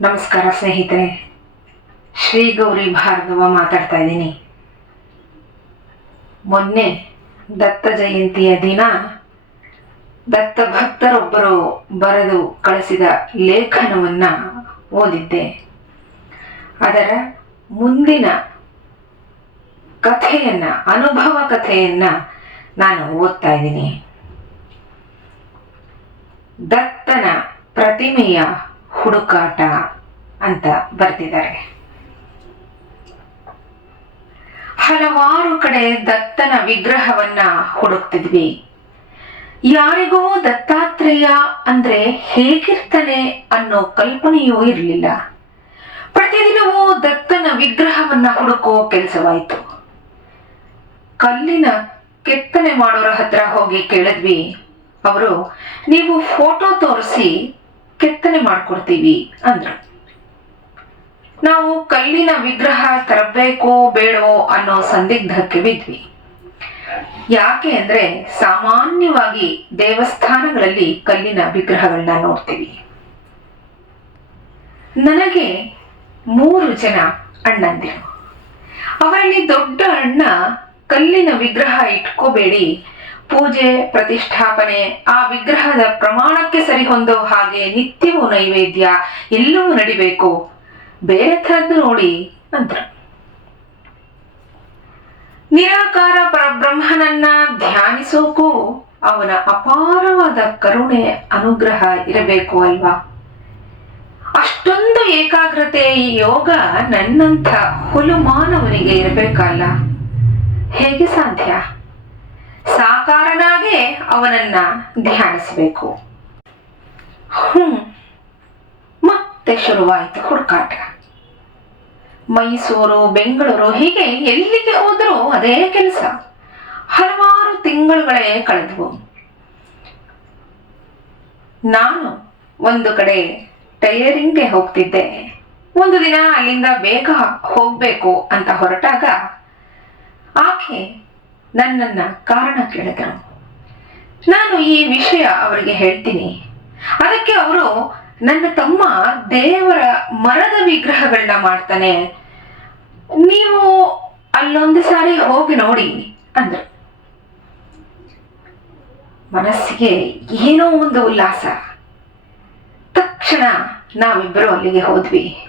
ನಮಸ್ಕಾರ ಸ್ನೇಹಿತರೆ. ಶ್ರೀ ಗೌರಿ ಭಾರ್ಗವ ಮಾತಾಡ್ತಾ ಇದ್ದೀನಿ. ಮೊನ್ನೆ ದತ್ತ ಜಯಂತಿಯ ದಿನ ದತ್ತ ಭಕ್ತರೊಬ್ಬರು ಬರೆದು ಕಳಿಸಿದ ಲೇಖನವನ್ನ ಓದಿದ್ದೆ. ಅದರ ಮುಂದಿನ ಕಥೆಯನ್ನ, ಅನುಭವ ಕಥೆಯನ್ನ ನಾನು ಓದ್ತಾ ಇದ್ದೀನಿ. ದತ್ತನ ಪ್ರತಿಮೆಯ ಹುಡುಕಾಟ ಅಂತ ಬರ್ತಿದ್ದಾರೆ ಹಲವಾರು ಕಡೆ ದತ್ತನ ವಿಗ್ರಹವನ್ನ ಹುಡುಕ್ತಿದ್ವಿ. ಯಾರಿಗೂ ದತ್ತಾತ್ರೇಯ ಅಂದ್ರೆ ಹೇಗಿರ್ತಾನೆ ಅನ್ನೋ ಕಲ್ಪನೆಯೂ ಇರಲಿಲ್ಲ. ಪ್ರತಿದಿನವೂ ದತ್ತನ ವಿಗ್ರಹವನ್ನ ಹುಡುಕೋ ಕೆಲಸವಾಯಿತು. ಕಲ್ಲಿನ ಕೆತ್ತನೆ ಮಾಡೋರ ಹತ್ರ ಹೋಗಿ ಕೇಳಿದ್ವಿ. ಅವರು, ನೀವು ಫೋಟೋ ತೋರಿಸಿ ಕೆತ್ತನೆ ಮಾಡ್ಕೊಡ್ತೀವಿ ಅಂದ್ರು. ನಾವು ಕಲ್ಲಿನ ವಿಗ್ರಹ ತರಬೇಕೋ ಬೇಡೋ ಅನ್ನೋ ಸಂದಿಗ್ಧಕ್ಕೆ ಬಿದ್ವಿ. ಯಾಕೆ ಅಂದ್ರೆ ಸಾಮಾನ್ಯವಾಗಿ ದೇವಸ್ಥಾನಗಳಲ್ಲಿ ಕಲ್ಲಿನ ವಿಗ್ರಹಗಳನ್ನ ನೋಡ್ತೀವಿ. ನನಗೆ ಮೂರು ಜನ ಅಣ್ಣಂದಿರು. ಅವರಲ್ಲಿ ದೊಡ್ಡ ಅಣ್ಣ ಕಲ್ಲಿನ ವಿಗ್ರಹ ಇಟ್ಕೋಬೇಡಿ ಪೂಜೆ, ಪ್ರತಿಷ್ಠಾಪನೆ, ಆ ವಿಗ್ರಹದ ಪ್ರಮಾಣಕ್ಕೆ ಸರಿ ಹೊಂದೋ ಹಾಗೆ ನಿತ್ಯವೂ ನೈವೇದ್ಯ ಎಲ್ಲವೂ ನಡಿಬೇಕು. ಬೇರೆ ಥರದ್ದು ನೋಡಿ ಅಂತ ನಿರಾಕಾರ ಪರಬ್ರಹ್ಮನನ್ನ ಧ್ಯಾನಿಸೋಕು. ಅವನ ಅಪಾರವಾದ ಕರುಣೆ, ಅನುಗ್ರಹ ಇರಬೇಕು ಅಲ್ವಾ? ಅಷ್ಟೊಂದು ಏಕಾಗ್ರತೆ ಈ ಯೋಗ ನನ್ನಂಥ ಹುಲುಮಾನವನಿಗೆ ಇರಬೇಕಲ್ಲ. ಹೇಗೆ ಸಾಧ್ಯ? ಸಾಕಾರನಾಗೆ ಅವನನ್ನ ಧ್ಯಾನಿಸಬೇಕು. ಹ್ಮ್ ಮತ್ತೆ ಶುರುವಾಯಿತು ಹುಡುಕಾಟ. ಮೈಸೂರು, ಬೆಂಗಳೂರು ಹೀಗೆ ಎಲ್ಲಿಗೆ ಹೋದರೂ ಅದೇ ಕೆಲಸ. ಹಲವಾರು ತಿಂಗಳುಗಳೇ ಕಳೆದವು. ನಾನು ಒಂದು ಕಡೆ ಟೈಲರಿಂಗ್ಗೆ ಹೋಗ್ತಿದ್ದೆ. ಒಂದು ದಿನ ಅಲ್ಲಿಂದ ಬೇಗ ಹೋಗ್ಬೇಕು ಅಂತ ಹೊರಟಾಗ ಆಕೆ ನನ್ನನ್ನ ಕಾರಣ ಕೇಳಿದರು ನಾನು ಈ ವಿಷಯ ಅವರಿಗೆ ಹೇಳ್ತೀನಿ. ಅದಕ್ಕೆ ಅವರು, ನನ್ನ ತಮ್ಮ ದೇವರ ಮರದ ವಿಗ್ರಹಗಳನ್ನ ಮಾಡ್ತಾನೆ. ನೀವು ಅಲ್ಲೊಂದು ಸಾರಿ ಹೋಗಿ ನೋಡಿ, ಅಂದರು. ಮನಸ್ಸಿಗೆ ಏನೋ ಒಂದು ಉಲ್ಲಾಸ. ತಕ್ಷಣ ನಾವಿಬ್ಬರು ಅಲ್ಲಿಗೆ ಹೋದ್ವಿ.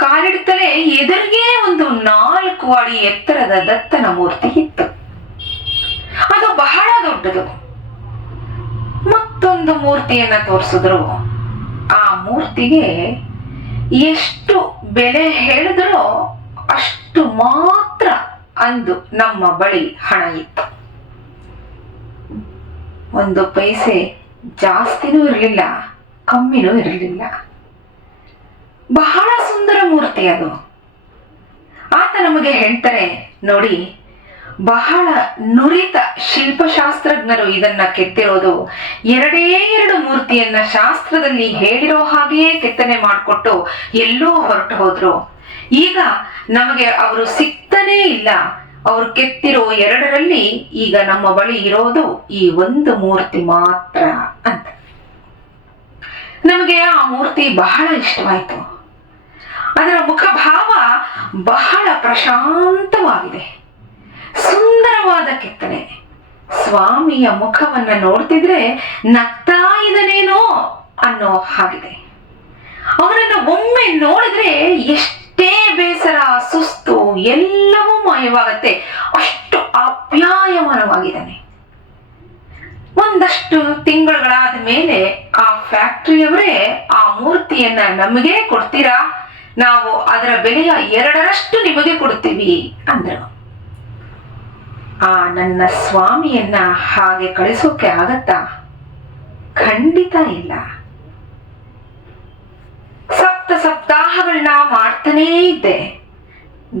ಕಾಲಿಡ್ತಲೇ ಎದುರಿಗೆ ಒಂದು ನಾಲ್ಕು ಅಡಿ ಎತ್ತರದ ದತ್ತನ ಮೂರ್ತಿ ಇತ್ತು. ಅದು ಬಹಳ ದೊಡ್ಡದು. ಮತ್ತೊಂದು ಮೂರ್ತಿಯನ್ನ ತೋರಿಸಿದ್ರು. ಆ ಮೂರ್ತಿಗೆ ಎಷ್ಟು ಬೆಲೆ ಹೇಳಿದ್ರೋ ಅಷ್ಟು ಮಾತ್ರ ಅಂದು ನಮ್ಮ ಬಳಿ ಹಣ ಇತ್ತು. ಒಂದು ಪೈಸೆ ಜಾಸ್ತಿನೂ ಇರಲಿಲ್ಲ, ಕಮ್ಮಿನೂ ಇರಲಿಲ್ಲ. ಬಹಳ ಸುಂದರ ಮೂರ್ತಿ ಅದು. ಆತ ನಮಗೆ ಹೇಳ್ತಾರೆ, ನೋಡಿ, ಬಹಳ ನುರಿತ ಶಿಲ್ಪಶಾಸ್ತ್ರಜ್ಞರು ಇದನ್ನ ಕೆತ್ತಿರೋದು. ಎರಡೇ ಎರಡು ಮೂರ್ತಿಯನ್ನ ಶಾಸ್ತ್ರದಲ್ಲಿ ಹೇಳಿರೋ ಹಾಗೆಯೇ ಕೆತ್ತನೆ ಮಾಡಿಕೊಟ್ಟು ಎಲ್ಲೋ ಹೊರಟು ಹೋದ್ರು. ಈಗ ನಮಗೆ ಅವರು ಸಿಗ್ತಾನೇ ಇಲ್ಲ. ಅವ್ರು ಕೆತ್ತಿರೋ ಎರಡರಲ್ಲಿ ಈಗ ನಮ್ಮ ಬಳಿ ಇರೋದು ಈ ಒಂದು ಮೂರ್ತಿ ಮಾತ್ರ ಅಂತ. ನಮಗೆ ಆ ಮೂರ್ತಿ ಬಹಳ ಇಷ್ಟವಾಯಿತು. ಅದರ ಮುಖಭಾವ ಬಹಳ ಪ್ರಶಾಂತವಾಗಿದೆ. ಸುಂದರವಾದ ಕೆತ್ತನೆ. ಸ್ವಾಮಿಯ ಮುಖವನ್ನ ನೋಡ್ತಿದ್ರೆ ನಗ್ತಾ ಇದನೇನೋ ಅನ್ನೋ ಹಾಗಿದೆ. ಅವನನ್ನು ಒಮ್ಮೆ ನೋಡಿದ್ರೆ ಎಷ್ಟೇ ಬೇಸರ, ಸುಸ್ತು, ಎಲ್ಲವೂ ಮಾಯವಾಗತ್ತೆ. ಅಷ್ಟು ಅಪ್ಯಾಯಮಾನವಾಗಿದ್ದಾನೆ. ಒಂದಷ್ಟು ತಿಂಗಳುಗಳಾದ ಮೇಲೆ ಆ ಫ್ಯಾಕ್ಟರಿಯವರೇ ಆ ಮೂರ್ತಿಯನ್ನ ನಮಗೆ ಕೊಡ್ತೀರಾ? ನಾವು ಅದರ ಬೆಲೆಯ ಎರಡರಷ್ಟು ನಿಮಗೆ ಕೊಡ್ತೀವಿ ಅಂದರು ಆ ನನ್ನ ಸ್ವಾಮಿಯನ್ನ ಹಾಗೆ ಕಳಿಸೋಕೆ ಆಗತ್ತಾ? ಖಂಡಿತ ಇಲ್ಲ. ಸಪ್ತ ಸಪ್ತಾಹಗಳನ್ನ ಮಾಡ್ತಾನೇ ಇದ್ದೆ.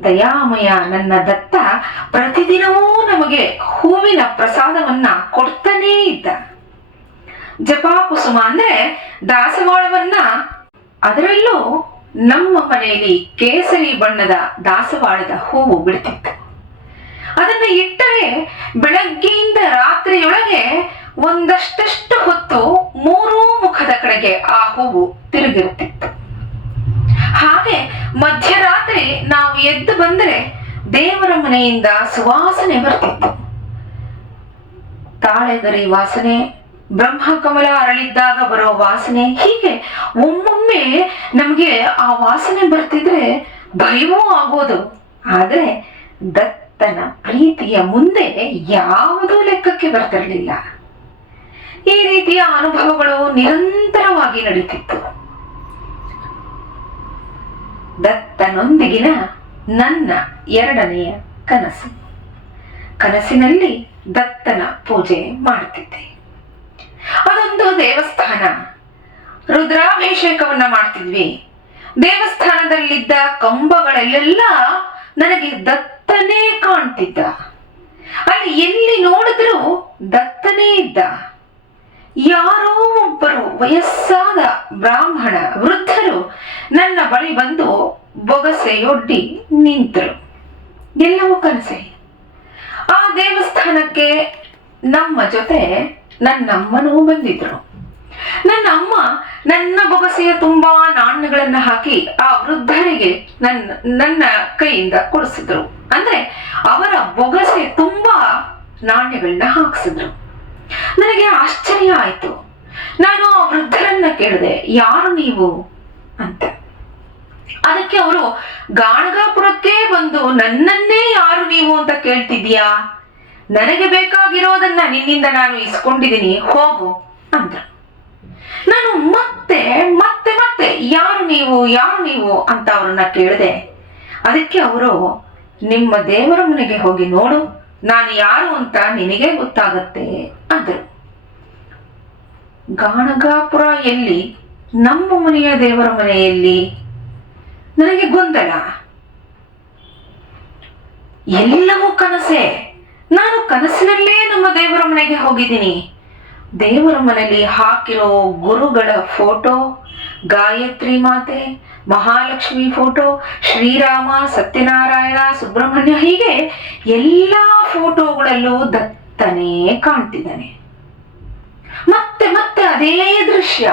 ದಯಾಮಯ ನನ್ನ ದತ್ತ ಪ್ರತಿದಿನವೂ ನಮಗೆ ಹೂವಿನ ಪ್ರಸಾದವನ್ನ ಕೊಡ್ತಾನೇ ಇದ್ದ. ಜಪಾ ಕುಸುಮ ಅಂದ್ರೆ ದಾಸವಾಳವನ್ನ ಅದರಲ್ಲೂ ನಮ್ಮ ಮನೆಯಲ್ಲಿ ಕೇಸರಿ ಬಣ್ಣದ ದಾಸವಾಳದ ಹೂವು ಬಿಡ್ತಿತ್ತು ಅದನ್ನ ಇಟ್ಟರೆ ಬೆಳಗ್ಗೆಯಿಂದ ರಾತ್ರಿಯೊಳಗೆ ಒಂದಷ್ಟಷ್ಟು ಹೊತ್ತು ಮೂರೂ ಮುಖದ ಕಡೆಗೆ ಆ ಹೂವು ತಿರುಗಿರುತ್ತಿತ್ತು. ಹಾಗೆ ಮಧ್ಯರಾತ್ರಿ ನಾವು ಎದ್ದು ಬಂದರೆ ದೇವರ ಮನೆಯಿಂದ ಸುವಾಸನೆ ಬರ್ತಿತ್ತು. ತಾಳೆಗರಿ ವಾಸನೆ ಬ್ರಹ್ಮಕಮಲ ಅರಳಿದ್ದಾಗ ಬರೋ ವಾಸನೆ ಹೀಗೆ ಒಮ್ಮೊಮ್ಮೆ ನಮಗೆ ಆ ವಾಸನೆ ಬರ್ತಿದ್ರೆ ಭಯವೂ ಆಗೋದು. ಆದರೆ ದತ್ತನ ಪ್ರೀತಿಯ ಮುಂದೆ ಯಾವುದೂ ಲೆಕ್ಕಕ್ಕೆ ಬರ್ತಿರ್ಲಿಲ್ಲ. ಈ ರೀತಿಯ ಅನುಭವಗಳು ನಿರಂತರವಾಗಿ ನಡೀತಿತ್ತು. ದತ್ತನೊಂದಿಗಿನ ನನ್ನ ಎರಡನೆಯ ಕನಸು. ಕನಸಿನಲ್ಲಿ ದತ್ತನ ಪೂಜೆ ಮಾಡುತ್ತಿದ್ದೆ ಅದೊಂದು ದೇವಸ್ಥಾನ. ರುದ್ರಾಭಿಷೇಕವನ್ನ ಮಾಡ್ತಿದ್ವಿ. ದೇವಸ್ಥಾನದಲ್ಲಿದ್ದ ಕಂಬಗಳಲ್ಲೆಲ್ಲ ನನಗೆ ದತ್ತನೇ ಕಾಣ್ತಿದ್ದ. ಅಲ್ಲಿ ಎಲ್ಲಿ ನೋಡಿದ್ರೂ ದತ್ತನೇ ಇದ್ದ. ಯಾರೋ ಒಬ್ಬರು ವಯಸ್ಸಾದ ಬ್ರಾಹ್ಮಣ ವೃದ್ಧರು ನನ್ನ ಬಳಿ ಬಂದು ಬೊಗಸೆಯೊಡ್ಡಿ ನಿಂತರು. ಎಲ್ಲವೂ ಕನಸೆ. ಆ ದೇವಸ್ಥಾನಕ್ಕೆ ನಮ್ಮ ಜೊತೆ ನನ್ನಮ್ಮನೂ ಬಂದಿದ್ರು. ನನ್ನ ಅಮ್ಮ ನನ್ನ ಬೊಗಸೆಯ ತುಂಬಾ ನಾಣ್ಯಗಳನ್ನ ಹಾಕಿ ಆ ವೃದ್ಧರಿಗೆ ನನ್ನ ನನ್ನ ಕೈಯಿಂದ ಕೊಡಿಸಿದ್ರು. ಅಂದ್ರೆ ಅವರ ಬೊಗಸೆ ತುಂಬಾ ನಾಣ್ಯಗಳನ್ನ ಹಾಕ್ಸಿದ್ರು. ನನಗೆ ಆಶ್ಚರ್ಯ ಆಯ್ತು. ನಾನು ಆ ವೃದ್ಧರನ್ನ ಕೇಳಿದೆ, ಯಾರು ನೀವು? ಅಂತ. ಅದಕ್ಕೆ ಅವರು, ಗಾಣಗಾಪುರಕ್ಕೆ ಬಂದು ನನ್ನನ್ನೇ ಯಾರು ನೀವು ಅಂತ ಕೇಳ್ತಿದ್ಯಾ ನನಗೆ ಬೇಕಾಗಿರೋದನ್ನ ನಿನ್ನಿಂದ ನಾನು ಇಸ್ಕೊಂಡಿದ್ದೀನಿ, ಹೋಗು ಅಂತ ನಾನು ಮತ್ತೆ ಮತ್ತೆ ಮತ್ತೆ ಯಾರು ನೀವು ಯಾರು ನೀವು ಅಂತ ಅವರನ್ನ ಕೇಳಿದೆ. ಅದಕ್ಕೆ ಅವರು, ನಿಮ್ಮ ದೇವರ ಮನೆಗೆ ಹೋಗಿ ನೋಡು, ನಾನು ಯಾರು ಅಂತ ನಿನಗೆ ಗೊತ್ತಾಗತ್ತೆ ಅಂದರು. ಗಾಣಗಾಪುರ ಎಲ್ಲಿ, ನಮ್ಮ ಮನೆಯ ದೇವರ ಮನೆಯಲ್ಲಿ ನನಗೆ ಗೊಂದಲ. ಎಲ್ಲವೂ ಕನಸೆ. ನಾನು ಕನಸಿನಲ್ಲೇ ನಮ್ಮ ದೇವರ ಮನೆಗೆ ಹೋಗಿದ್ದೀನಿ. ದೇವರ ಮನೆಯಲ್ಲಿ ಹಾಕಿರೋ ಗುರುಗಳ ಫೋಟೋ, ಗಾಯತ್ರಿ ಮಾತೆ, ಮಹಾಲಕ್ಷ್ಮಿ ಫೋಟೋ, ಶ್ರೀರಾಮ, ಸತ್ಯನಾರಾಯಣ, ಸುಬ್ರಹ್ಮಣ್ಯ ಹೀಗೆ ಎಲ್ಲ ಫೋಟೋಗಳಲ್ಲೂ ದತ್ತನೇ ಕಾಣ್ತಿದ್ದಾನೆ. ಮತ್ತೆ ಮತ್ತೆ ಅದೇ ದೃಶ್ಯ.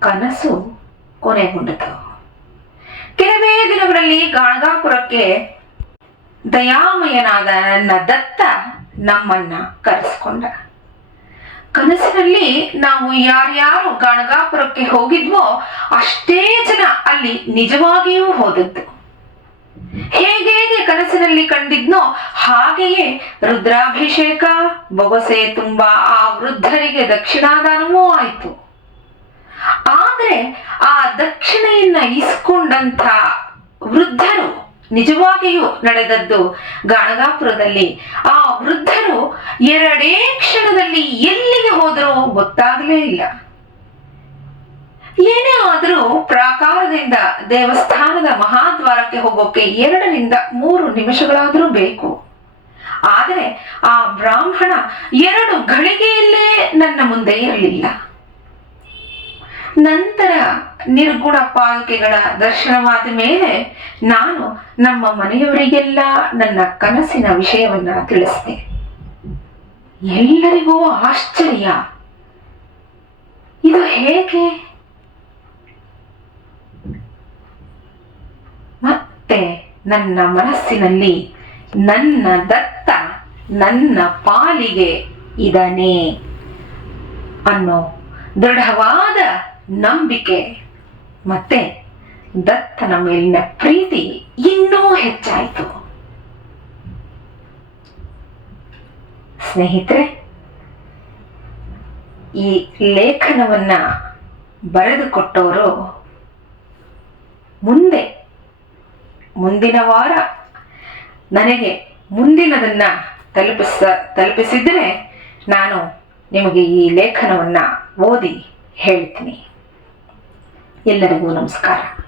ಕನಸು ಕೊನೆಗೊಂಡಿತು ಕೆಲವೇ ದಿನಗಳಲ್ಲಿ ಗಾಣಗಾಪುರಕ್ಕೆ ದಯಾಮಯನಾದ ನನ್ನ ದತ್ತ ನಮ್ಮನ್ನ ಕರೆಸ್ಕೊಂಡ. ಕನಸಿನಲ್ಲಿ ನಾವು ಯಾರ್ಯಾರು ಗಾಣಗಾಪುರಕ್ಕೆ ಹೋಗಿದ್ವೋ ಅಷ್ಟೇ ಜನ ಅಲ್ಲಿ ನಿಜವಾಗಿಯೂ ಹೋದದ್ದು. ಹೇಗೆ ಕನಸಿನಲ್ಲಿ ಕಂಡಿದ್ನೋ ಹಾಗೆಯೇ ರುದ್ರಾಭಿಷೇಕ, ಬೊಗಸೆ ತುಂಬಾ ಆ ವೃದ್ಧರಿಗೆ ದಕ್ಷಿಣಾದಾನವೂ ಆಯ್ತು. ಆದರೆ ಆ ದಕ್ಷಿಣೆಯನ್ನ ಇಸ್ಕೊಂಡಂಥ ವೃದ್ಧರು ನಿಜವಾಗಿಯೂ ನಡೆದದ್ದು. ಗಾಣಗಾಪುರದಲ್ಲಿ ಆ ವೃದ್ಧರು ಎರಡೇ ಕ್ಷಣದಲ್ಲಿ ಎಲ್ಲಿಗೆ ಹೋದರೂ ಗೊತ್ತಾಗಲೇ ಇಲ್ಲ. ಏನೇ ಆದರೂ ಪ್ರಾಕಾರದಿಂದ ದೇವಸ್ಥಾನದ ಮಹಾದ್ವಾರಕ್ಕೆ ಹೋಗೋಕೆ ಎರಡರಿಂದ ಮೂರು ನಿಮಿಷಗಳಾದರೂ ಬೇಕು. ಆದರೆ ಆ ಬ್ರಾಹ್ಮಣ ಎರಡು ಗಳಿಗೆಯಲ್ಲೇ ನನ್ನ ಮುಂದೆ ಇರಲಿಲ್ಲ. ನಂತರ ನಿರ್ಗುಣ ಪಾದುಕೆಗಳ ದರ್ಶನವಾದ ಮೇಲೆ ನಾನು ನಮ್ಮ ಮನೆಯವರಿಗೆಲ್ಲ ನನ್ನ ಕನಸಿನ ವಿಷಯವನ್ನ ತಿಳಿಸಿದೆ ಎಲ್ಲರಿಗೂ ಆಶ್ಚರ್ಯ. ಇದು ಹೇಗೆ? ಮತ್ತೆ ನನ್ನ ಮನಸ್ಸಿನಲ್ಲಿ ನನ್ನ ದತ್ತ, ನನ್ನ ಪಾಲಿಗೆ ಇದನೇ ಅನ್ನೋ ದೃಢವಾದ ನಂಬಿಕೆ. ಮತ್ತೆ ದತ್ತನ ಮೇಲಿನ ಪ್ರೀತಿ ಇನ್ನೂ ಹೆಚ್ಚಾಯಿತು. ಸ್ನೇಹಿತರೆ, ಈ ಲೇಖನವನ್ನ ಬರೆದುಕೊಟ್ಟವರು ಮುಂದೆ, ಮುಂದಿನ ವಾರ ನನಗೆ ಮುಂದಿನದನ್ನ ತಲುಪಿಸ, ತಲುಪಿಸಿದರೆ ನಾನು ನಿಮಗೆ ಈ ಲೇಖನವನ್ನ ಓದಿ ಹೇಳ್ತೀನಿ. ಎಲ್ಲರಿಗೂ ನಮಸ್ಕಾರ.